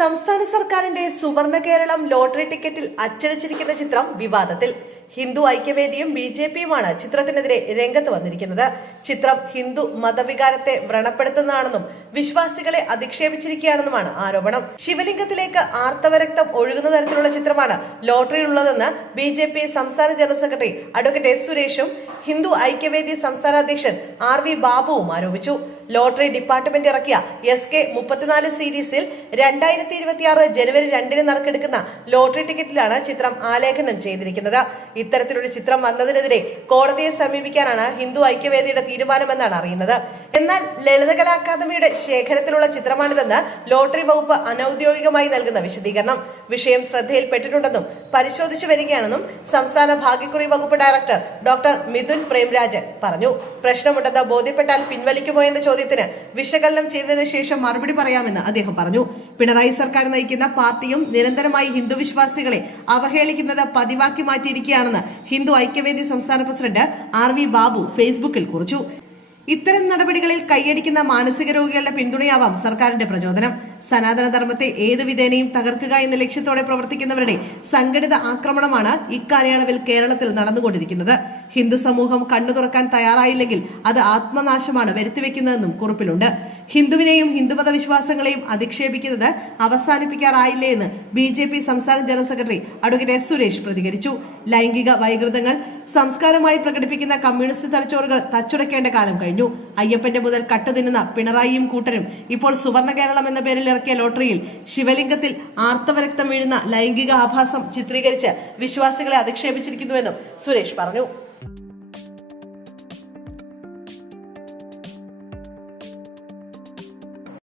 സംസ്ഥാന സർക്കാരിന്റെ സുവർണ കേരളം ലോട്ടറി ടിക്കറ്റിൽ അച്ചടിച്ചിരിക്കുന്ന ചിത്രം വിവാദത്തിൽ. ഹിന്ദു ഐക്യവേദിയും BJPയുമാണ് ചിത്രത്തിനെതിരെ രംഗത്ത് വന്നിരിക്കുന്നത്. ചിത്രം ഹിന്ദു മതവികാരത്തെ വ്രണപ്പെടുത്തുന്നതാണെന്നും വിശ്വാസികളെ അധിക്ഷേപിച്ചിരിക്കുകയാണെന്നുമാണ് ആരോപണം. ശിവലിംഗത്തിലേക്ക് ആർത്തവരക്തം ഒഴുകുന്ന തരത്തിലുള്ള ചിത്രമാണ് ലോട്ടറിയിലുള്ളതെന്ന് BJP സംസ്ഥാന ജനറൽ സെക്രട്ടറി അഡ്വക്കേറ്റ് S. സുരേഷും ഹിന്ദു ഐക്യവേദി സംസ്ഥാന അധ്യക്ഷൻ RV ബാബുവും ആരോപിച്ചു. ലോട്ടറി ഡിപ്പാർട്ട്മെന്റ് ഇറക്കിയ SK34 സീരീസിൽ 2026 ജനുവരി 2 നറുക്കെടുക്കുന്ന ലോട്ടറി ടിക്കറ്റിലാണ് ചിത്രം ആലേഖനം ചെയ്തിരിക്കുന്നത്. ഇത്തരത്തിലൊരു ചിത്രം വന്നതിനെതിരെ കോടതിയെ സമീപിക്കാനാണ് ഹിന്ദു ഐക്യവേദിയുടെ തീരുമാനമെന്നാണ് അറിയുന്നത്. എന്നാൽ ലളിതകലാ അക്കാദമിയുടെ ശേഖരത്തിലുള്ള ചിത്രമാണിതെന്ന് ലോട്ടറി വകുപ്പ് അനൌദ്യോഗികമായി നൽകുന്ന വിശദീകരണം. വിഷയം ശ്രദ്ധയിൽപ്പെട്ടിട്ടുണ്ടെന്നും പരിശോധിച്ചു വരികയാണെന്നും സംസ്ഥാന ഭാഗ്യക്കുറി വകുപ്പ് ഡയറക്ടർ ഡോക്ടർ മിഥുൻ പ്രേംരാജ് പറഞ്ഞു. പ്രശ്നമുണ്ടെന്ന് ബോധ്യപ്പെട്ടാൽ പിൻവലിക്കുമോ എന്ന ചോദ്യത്തിന് വിശകലനം ചെയ്തതിനു ശേഷം മറുപടി പറയാമെന്ന് അദ്ദേഹം പറഞ്ഞു. പിണറായി സർക്കാർ നയിക്കുന്ന പാർട്ടിയും നിരന്തരമായി ഹിന്ദു വിശ്വാസികളെ അവഹേളിക്കുന്നത് പതിവാക്കി മാറ്റിയിരിക്കുകയാണെന്ന് ഹിന്ദു ഐക്യവേദി സംസ്ഥാന പ്രസിഡന്റ് RV ബാബു ഫേസ്ബുക്കിൽ കുറിച്ചു. ഇത്തരം നടപടികളിൽ കൈയടിക്കുന്ന മാനസിക രോഗികളുടെ പിന്തുണയാവാം സർക്കാരിന്റെ പ്രചോദനം. സനാതന ധർമ്മത്തെ ഏത് വിധേനയും തകർക്കുക എന്ന ലക്ഷ്യത്തോടെ പ്രവർത്തിക്കുന്നവരുടെ സംഘടിത ആക്രമണമാണ് ഇക്കാലയളവിൽ കേരളത്തിൽ നടന്നുകൊണ്ടിരിക്കുന്നത്. ഹിന്ദു സമൂഹം കണ്ണു തുറക്കാൻ തയ്യാറായില്ലെങ്കിൽ അത് ആത്മനാശമാണ് വരുത്തിവെക്കുന്നതെന്നും കുറിപ്പിലുണ്ട്. ഹിന്ദുവിനെയും ഹിന്ദുമത വിശ്വാസങ്ങളെയും അധിക്ഷേപിക്കുന്നത് അവസാനിപ്പിക്കാറായില്ലേ എന്ന് BJP സംസ്ഥാന general secretary advocate S. Suresh പ്രതികരിച്ചു. ലൈംഗിക വൈകൃതങ്ങൾ സംസ്കാരമായി പ്രകടിപ്പിക്കുന്ന കമ്മ്യൂണിസ്റ്റ് തലച്ചോറുകൾ തച്ചുടക്കേണ്ട കാലം കഴിഞ്ഞു. അയ്യപ്പന്റെ മുതൽ കട്ടുതിന്നുന്ന പിണറായിയും കൂട്ടരും ഇപ്പോൾ സുവർണ കേരളം എന്ന പേരിൽ ഇറക്കിയ ലോട്ടറിയിൽ ശിവലിംഗത്തിൽ ആർത്തവരക്തം വീഴുന്ന ലൈംഗിക ആഭാസം ചിത്രീകരിച്ച് വിശ്വാസികളെ അധിക്ഷേപിച്ചിരിക്കുന്നുവെന്നും സുരേഷ് പറഞ്ഞു.